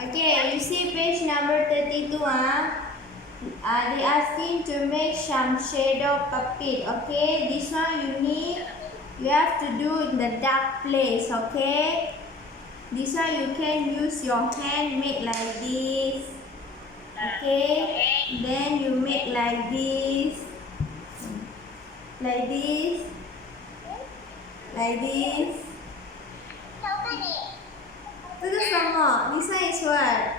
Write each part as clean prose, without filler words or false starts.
Okay, you see page number 32, they asking to make some shadow puppet. Okay, this one you have to do in the dark place. Okay, this one you can use your hand make like this. Okay, then you make like this, like this, like this. 这个什么？ This one is what?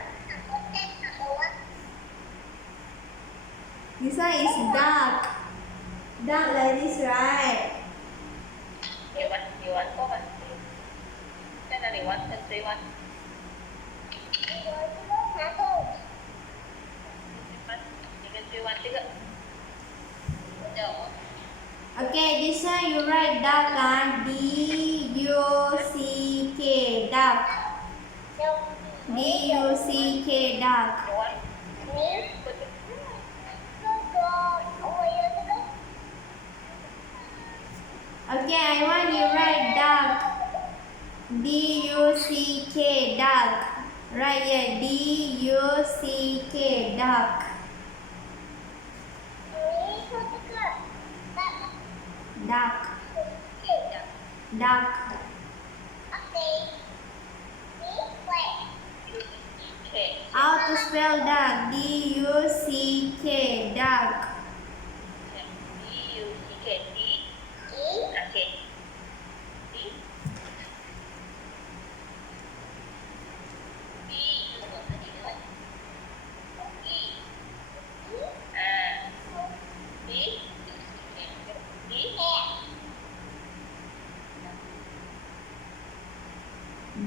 This one is dark. Dark like this, right? You want có mình cái này want and three one you can three one tiga Okay, this one you write dark, D-U-C-K, dark. D-U-C-K, dark. you want Okay, I want you write dark. D-U-C-K, dark. Right here, D-U-C-K, dark. Dark. Dark. How to spell dark? D-U-C-K, dark.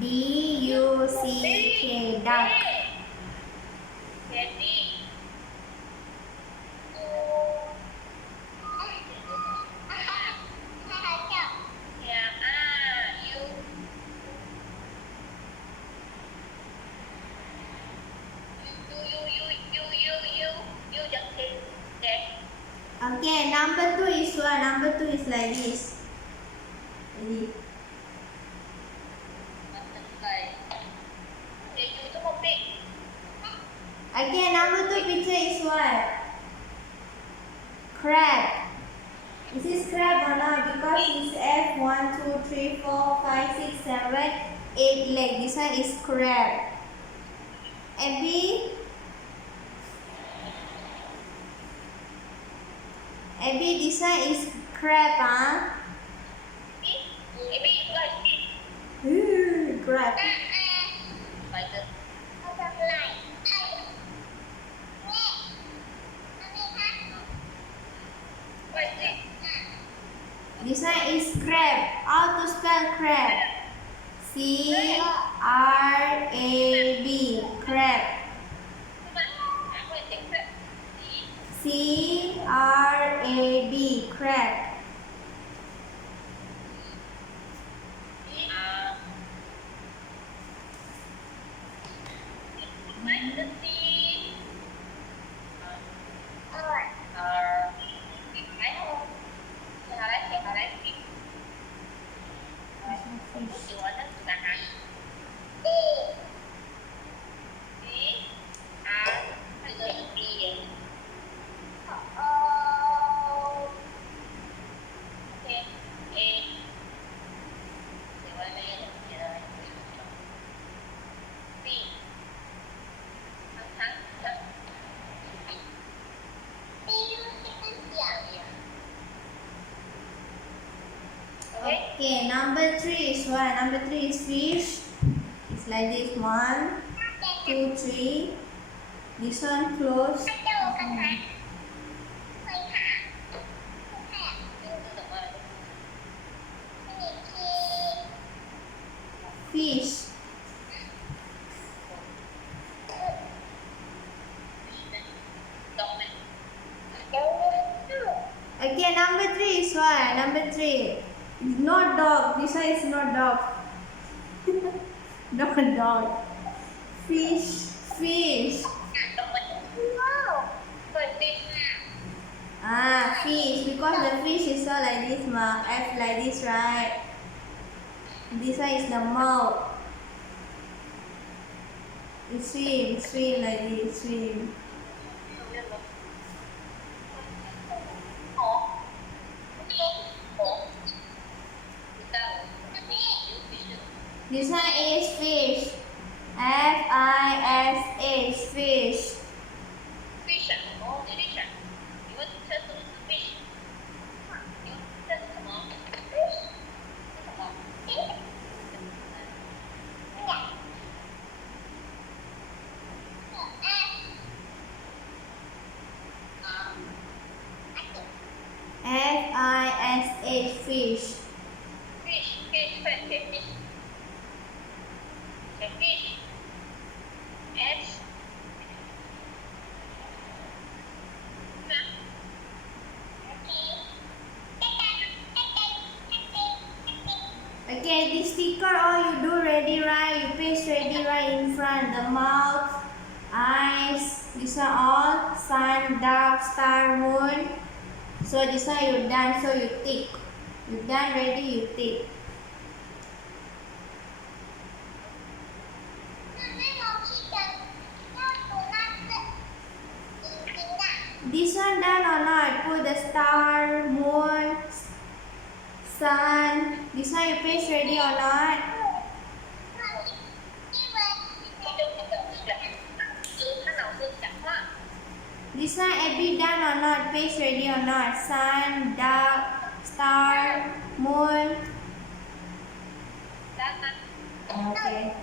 D-U-C-K, dark. Okay, number 2 is what? Number 2 is like this. Ready? Again, number 2 picture is what? Crab. Is this crab or not? Because it's F 1, 2, 3, 4, 5, 6, 7, 8 leg. This one is crab. Abby? Abby, this one is crab, huh? Crab. This one is crab. How to spell crab? C-R-A-B. Crab. C-R-A-B. Crab. Okay, number 3 is what? Number 3 is fish. It's like this. 1, 2, 3. This one close. Fish. Again, number 3 is what? Number 3. It's not dog. This one is not dog. Not dog. Fish. Fish. Fish. Because the fish is all like this, ma. F like this, right? This one is the mouth. swim like this, swim. This one is fish. F-I-S-H, fish. Fish 哦，fish，你们这是不是 fish？你们这是什么？fish 是什么？ F-I-S-H, fish. fish，快点 fish，写 fish，H。Okay, this sticker all you do ready, right? You paste ready right in front. The mouth, eyes, this one all, sun, dark, star, moon. So this one you done, so you tick. You done ready, you tick. This one done or not? Put the star, moon, sun. This one you paste ready or not? This one Abby done or not? Paste ready or not? Sun, dark, star, moon. Okay.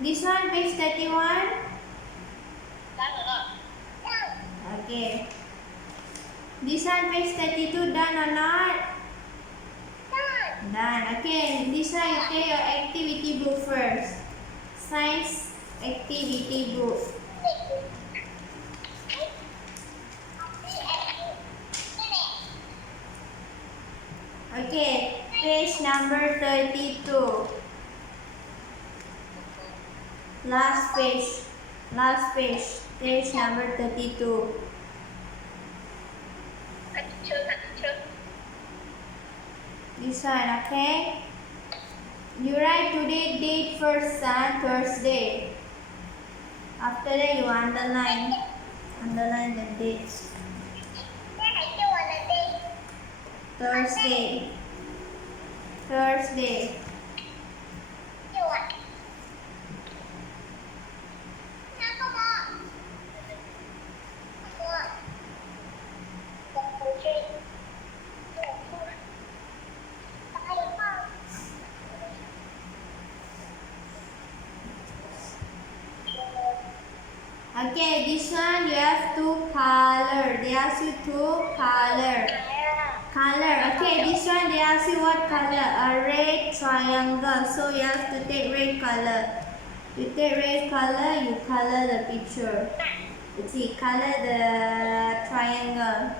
This one page 31. Okay. This one page 32 done or not? Done. Okay. This one you take your activity book first. Science activity book. Okay. Page number 32. Last page. Last page. Page number 32. This one, okay? You write today date first, son, Thursday. After that you underline the dates. Thursday. Thursday. Okay, this one you have to color. They ask you to color. Color. Okay, this one they ask you what color? A red triangle. So you have to take red color. You take red color, you color the picture. You see, color the triangle.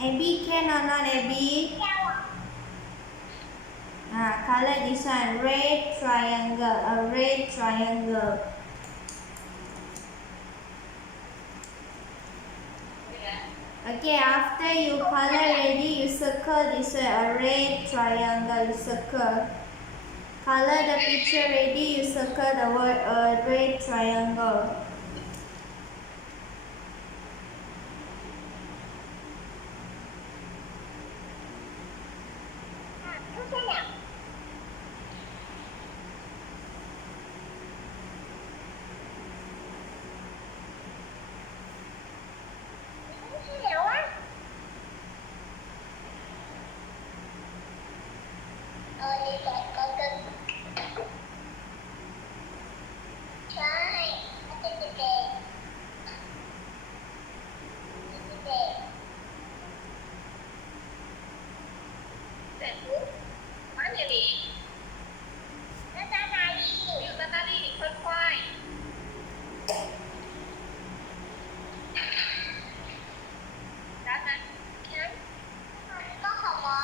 Abby can or not, Abby? Color this one, red triangle, a red triangle. Okay, after you color ready, you circle this one, a red triangle, you circle. Color the picture ready, you circle the word red triangle.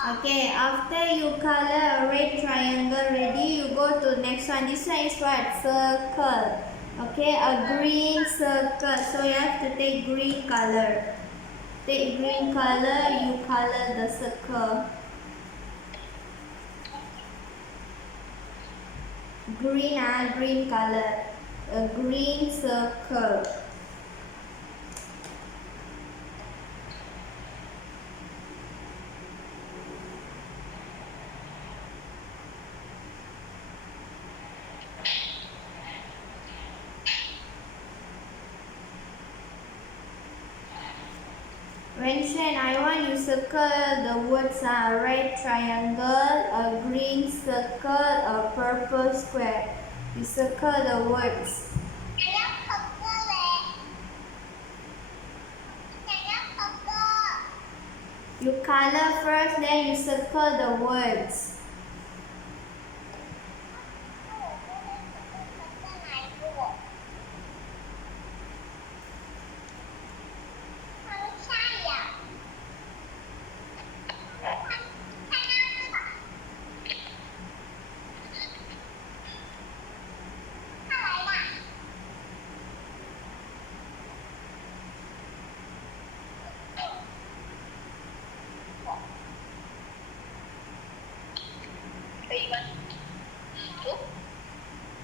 Okay, after you color a red triangle ready, you go to next one. This one is what? Circle. Okay, a green circle. So you have to take green color. Take green color, you color the circle. green green color, a green circle. Wenxuan, I want you circle the words a red triangle, a green circle, a purple square. You circle the words. You color first, then you circle the words.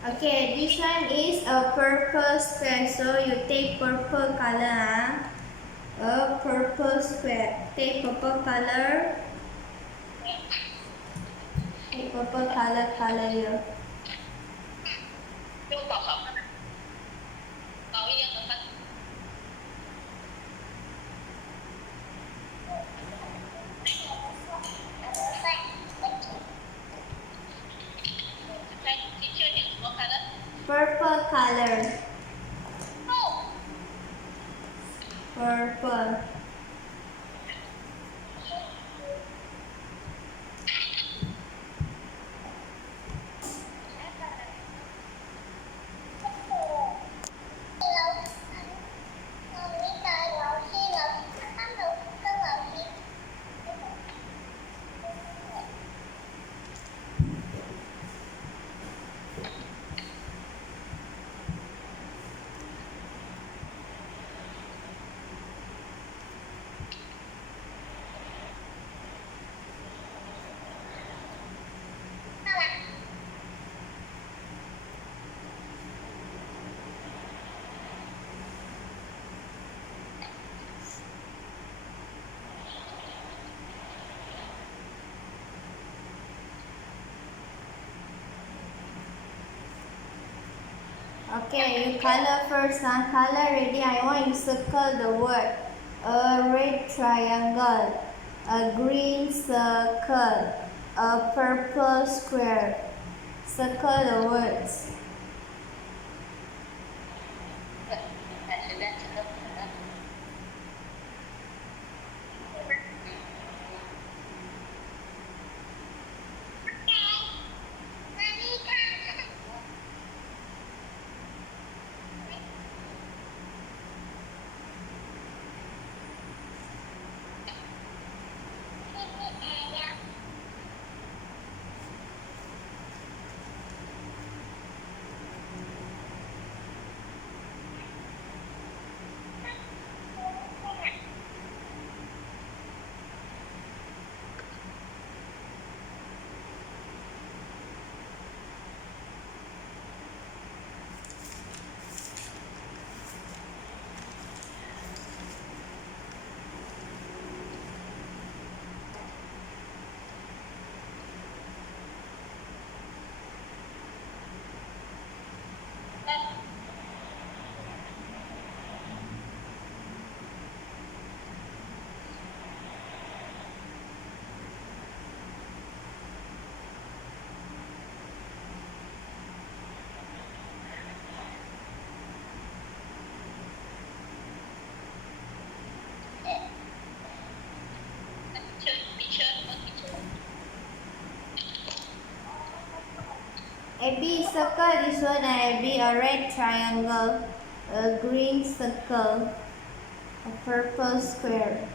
Okay, this one is a purple square, so you take purple color, a purple square. Take purple color. Take purple color here. Purple color. Purple. Okay, you color first. Color ready. I want you circle the word. A red triangle, a green circle, a purple square. Circle the words. Abby, circle this one. Abby, a red triangle, a green circle, a purple square.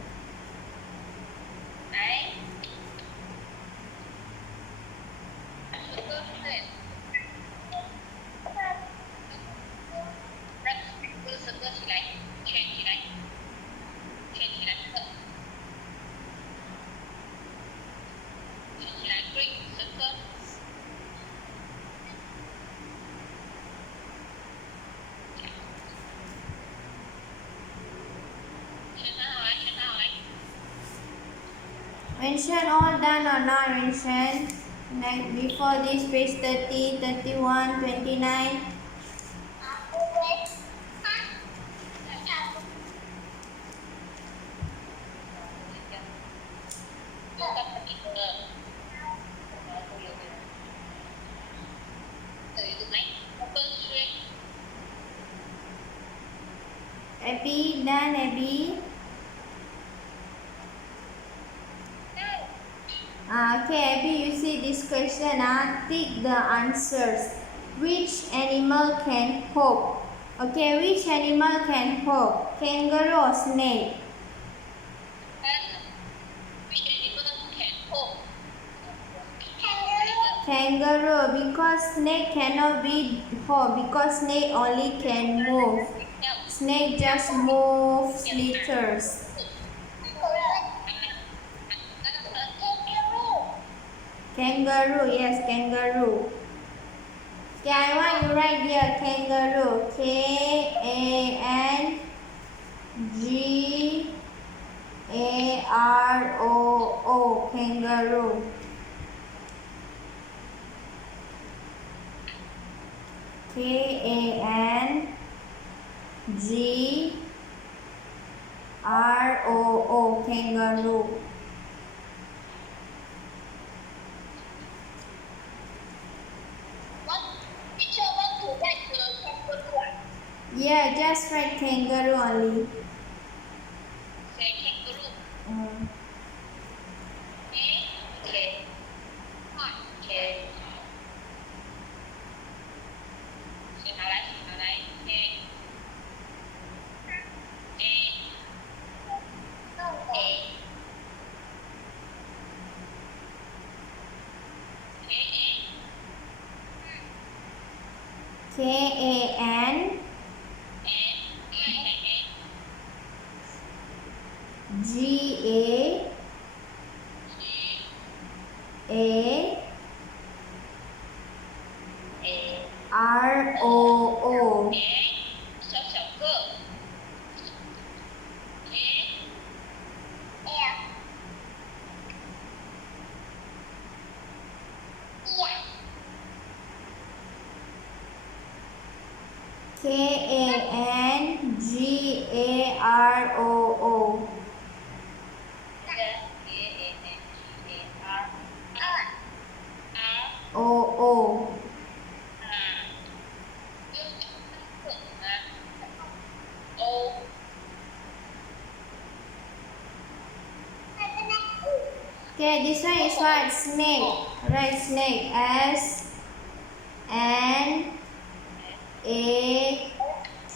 Mention all done or not mention. Like before this page 30, 31, 29. Abby, done Abby. Okay, Abby, you see this question. Tick the answers. Which animal can hop? Okay, which animal can hop? Kangaroo or snake? Which animal can hop? Kangaroo, because snake cannot be hop, because snake only can move. Snake just moves liters. Kangaroo, yes, kangaroo. Okay, I want you write here kangaroo. Kangaroo. Kangaroo. Kangaroo. Kangaroo. Teacher want to write the kangaroo. Yeah, just write kangaroo only. Say kangaroo. Okay. Okay. Say how like. Kangaroo. Kangaroo. Okay, this one is what? Snake. Right, snake.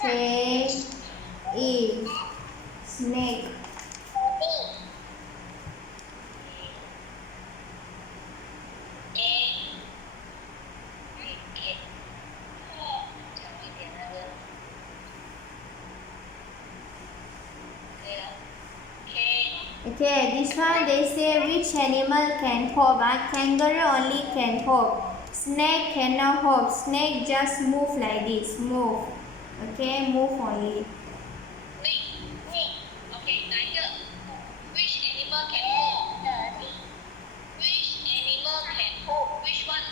SNAKE. Snake. Okay, this one they say which animal can hop? Kangaroo only can hop. Snake cannot hop. Snake just move like this. Move. Okay, move only. Okay, Nigel. Which animal can hop? Which animal can hop? Which one?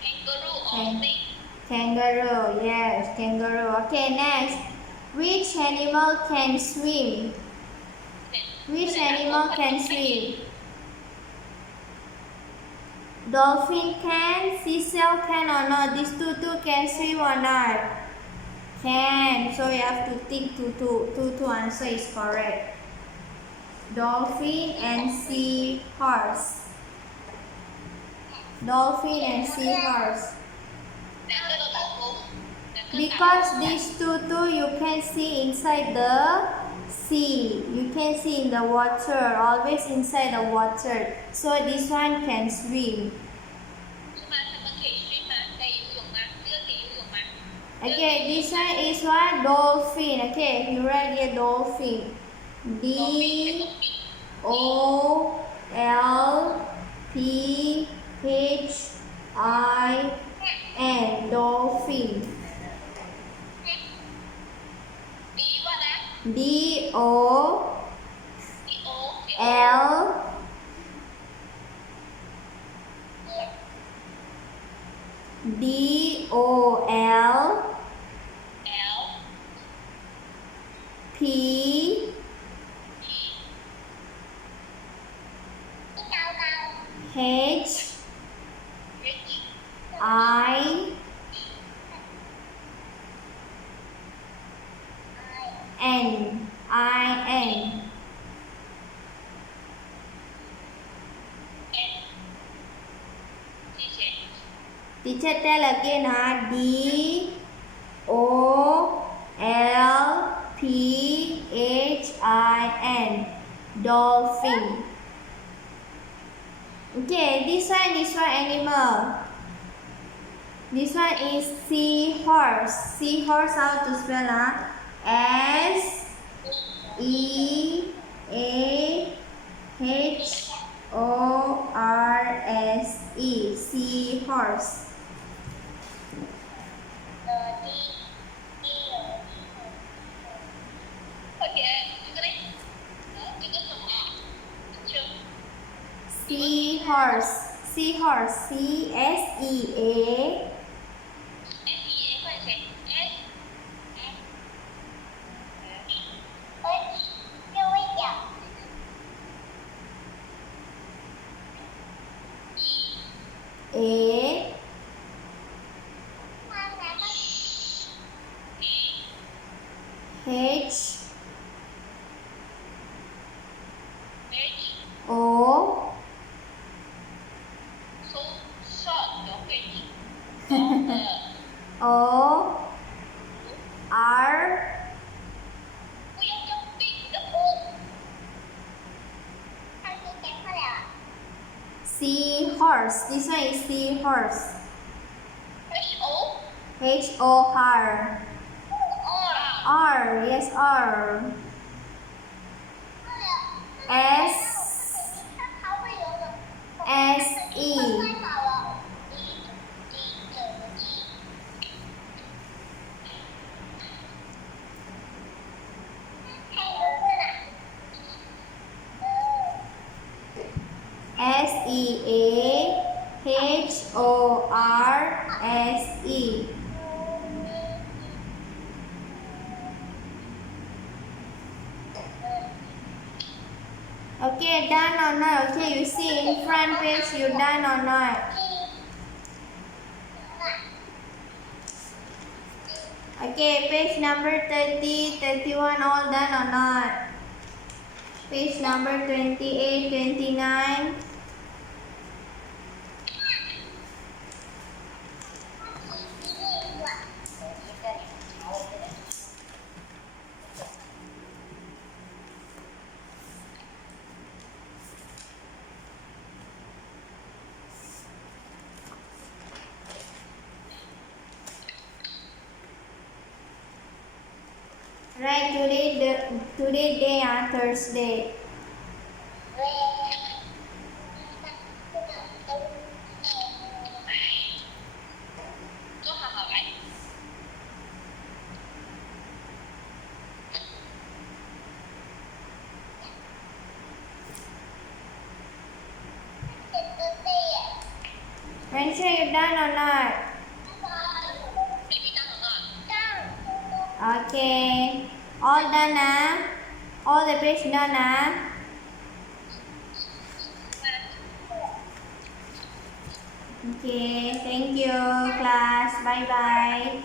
Kangaroo or snake? Kangaroo, yes, kangaroo. Okay, next. Which animal can swim? Which animal can swim? Dolphin can, seashell can or not? These two can swim or not? Can. So you have to think two answer is correct. Dolphin and seahorse. Dolphin and seahorse. Because these two you can see inside the sea. You can see in the water, always inside the water. So this one can swim. Okay, this one is what? Dolphin. Okay, you write here dolphin. DOLPHIN. Dolphin. D O L L P P H H I N N Teacher tell again D O L P H I N dolphin. Okay, this one is what animal? This one is seahorse. Seahorse, how to spell? S E A H O R S E. Seahorse. Seahorse. Seahorse. C S E A A H O O R Seahorse. This one is seahorse. H O R. R. Yes, R. S S E. S E A H O R S E. Okay, done or not? Okay, you see in front page, you done or not? Okay, page number 30, 31, all done or not? Page number 28, 29. Right, today day Thursday. Rensha, you done or not? Okay. All done, all the page done, Okay, thank you, class. Bye bye.